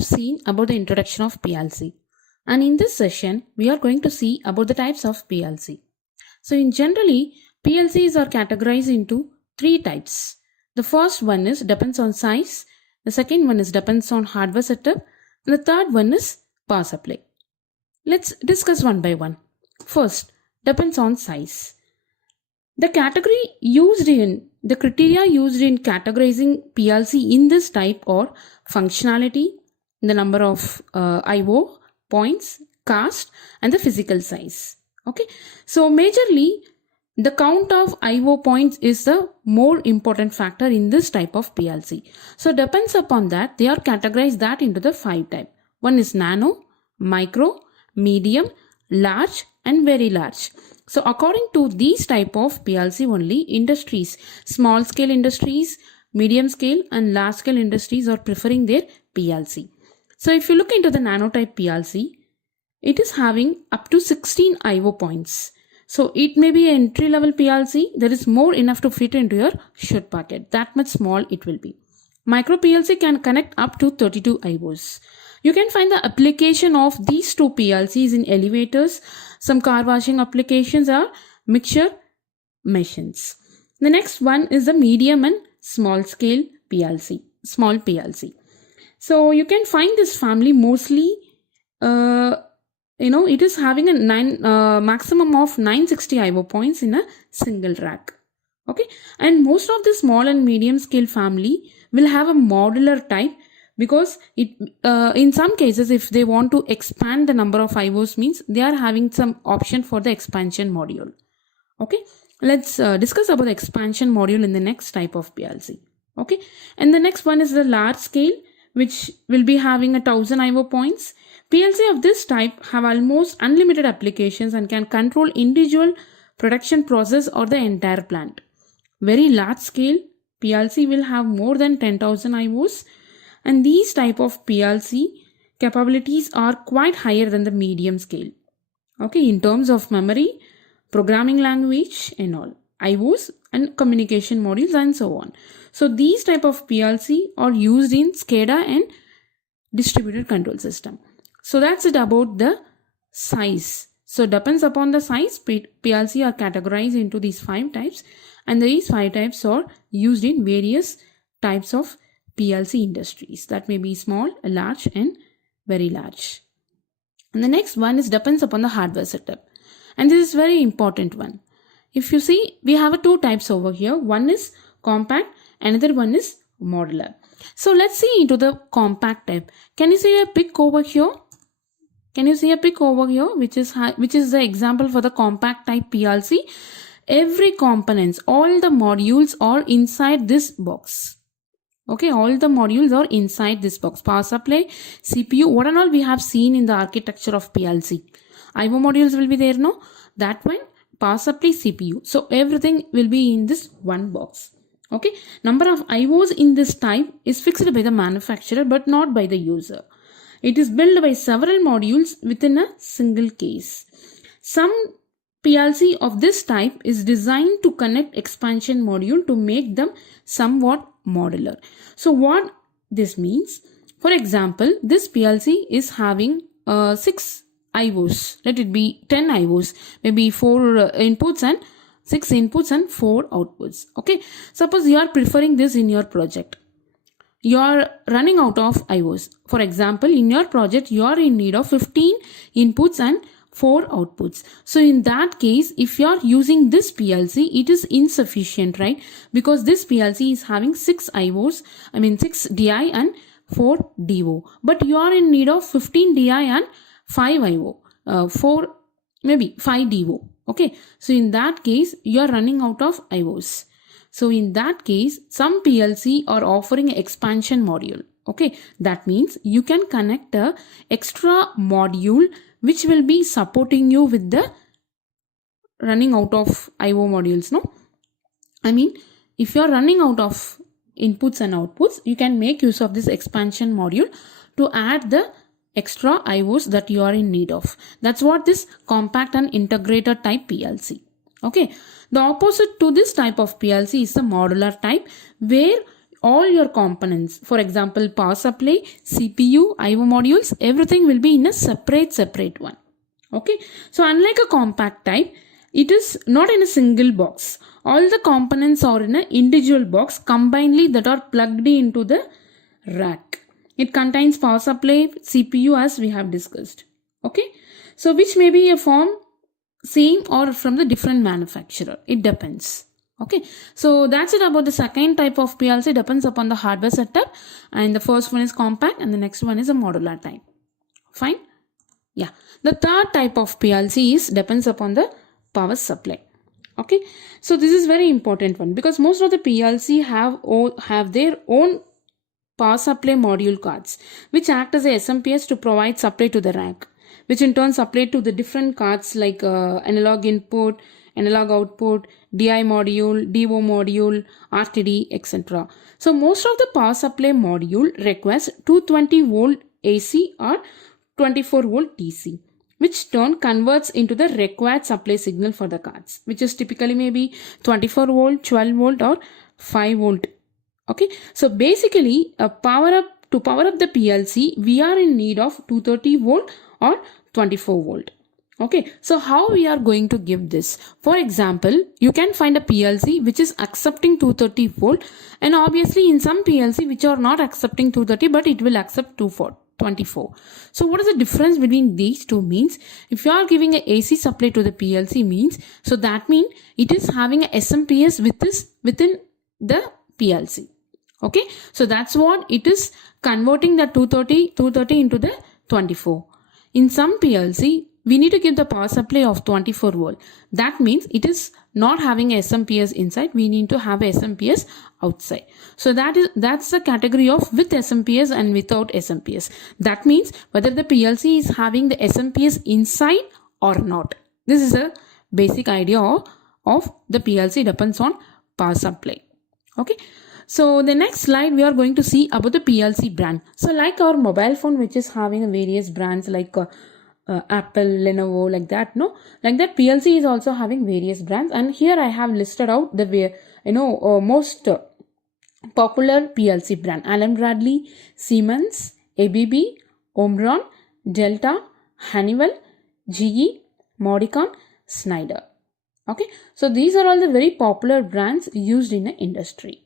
Seen about the introduction of PLC, and in this session we are going to see about the types of PLC. So in generally PLCs are categorized into three types. The first one is depends on size, the second one is depends on hardware setup, and the third one is power supply. Let's discuss one by one. First, depends on size. The criteria used in categorizing PLC in this type are functionality, the number of I/O points, cast, and the physical size. Okay, so majorly the count of I/O points is the more important factor in this type of PLC. So depends upon that, they are categorized that into the 5 type. One is nano, micro, medium, large, and very large. So according to these type of PLC only, industries, small scale industries, medium scale and large scale industries are preferring their PLC. So if you look into the nanotype PLC, it is having up to 16 I/O points. So it may be an entry level PLC that is more enough to fit into your short packet. That much small it will be. Micro PLC can connect up to 32 I/Os. You can find the application of these two PLCs in elevators. Some car washing applications are mixture machines. The next one is the medium and small scale PLC, small PLC. So you can find this family mostly, it is having a maximum of 960 I/O points in a single rack. Okay, and most of the small and medium scale family will have a modular type, because it in some cases if they want to expand the number of I/Os, means they are having some option for the expansion module. Okay, let's discuss about the expansion module in the next type of PLC. Okay, and the next one is the large scale, which will be having 1000 I/O points. PLC of this type have almost unlimited applications and can control individual production process or the entire plant. Very large scale PLC will have more than 10,000 I/Os, and these type of PLC capabilities are quite higher than the medium scale. Okay, in terms of memory, programming language and all, I/Os and communication modules and so on. So these type of PLC are used in SCADA and distributed control system. So that's it about the size. So depends upon the size, PLC are categorized into these 5 types, and these 5 types are used in various types of PLC industries. That may be small, large, and very large. And the next one is depends upon the hardware setup. And this is very important one. If you see, we have 2 types over here. One is compact, another one is modular. So let's see into the compact type. Can you see a pic over here? Can you see a pic over here, which is the example for the compact type PLC? Every components, all the modules are inside this box. Okay, all the modules are inside this box. Power supply, CPU, what and all we have seen in the architecture of PLC. I/O modules will be there, no? That one, power supply, CPU. So everything will be in this one box. Okay, number of I/Os in this type is fixed by the manufacturer but not by the user. It is built by several modules within a single case. Some PLC of this type is designed to connect expansion module to make them somewhat modular. So what this means, for example, this PLC is having 6 I/Os. Let it be 10 I/Os, maybe 4 inputs and 6 inputs and 4 outputs. Okay, suppose you are preferring this in your project. You are running out of I/Os. For example, in your project, you are in need of 15 inputs and 4 outputs. So in that case, if you are using this PLC, it is insufficient, right? Because this PLC is having 6 I/Os, 6 DI and 4 DO. But you are in need of 15 DI and 5 I/O, 5 DO. Okay, so in that case, you are running out of I/Os. So in that case, some PLC are offering an expansion module. Okay, that means you can connect a extra module which will be supporting you with the running out of I/O modules, no? If you are running out of inputs and outputs, you can make use of this expansion module to add the extra I/Os that you are in need of. That's what this compact and integrated type PLC. Okay, the opposite to this type of PLC is the modular type, where all your components. For example, power supply, CPU, IO modules, everything will be in a separate one. Okay. So unlike a compact type, it is not in a single box. All the components are in an individual box combinedly that are plugged into the rack. It contains power supply, CPU as we have discussed. Okay. So which may be a form same or from the different manufacturer. It depends. Okay. So that's it about the second type of PLC. Depends upon the hardware setup. And the first one is compact and the next one is a modular type. Fine. Yeah. The third type of PLC is depends upon the power supply. Okay. So this is very important one because most of the PLC have their own power supply module cards which act as a SMPS to provide supply to the rack, which in turn supply to the different cards like analog input, analog output, DI module, DO module, RTD, etc. So most of the power supply module requires 220 volt AC or 24 volt DC, which turn converts into the required supply signal for the cards, which is typically maybe 24 volt, 12 volt or 5 volt. Okay, so basically to power up the PLC, we are in need of 230 volt or 24 volt. Okay, so how we are going to give this? For example, you can find a PLC which is accepting 230 volt, and obviously in some PLC which are not accepting 230 but it will accept 24. So what is the difference between these two means? If you are giving a AC supply to the PLC means, so that means it is having a SMPS within the PLC. Okay, so that's what it is converting the 230 into the 24. In some PLC, we need to give the power supply of 24 volt. That means it is not having a SMPS inside. We need to have a SMPS outside. So that's the category of with SMPS and without SMPS. That means whether the PLC is having the SMPS inside or not. This is a basic idea of the PLC depends on power supply. Okay. So the next slide we are going to see about the PLC brand. So like our mobile phone which is having various brands like Apple, Lenovo, like that, no? Like that PLC is also having various brands, and here I have listed out the most popular PLC brand: Allen Bradley, Siemens, ABB, Omron, Delta, Honeywell, GE, Modicon, Schneider. Okay, so these are all the very popular brands used in the industry.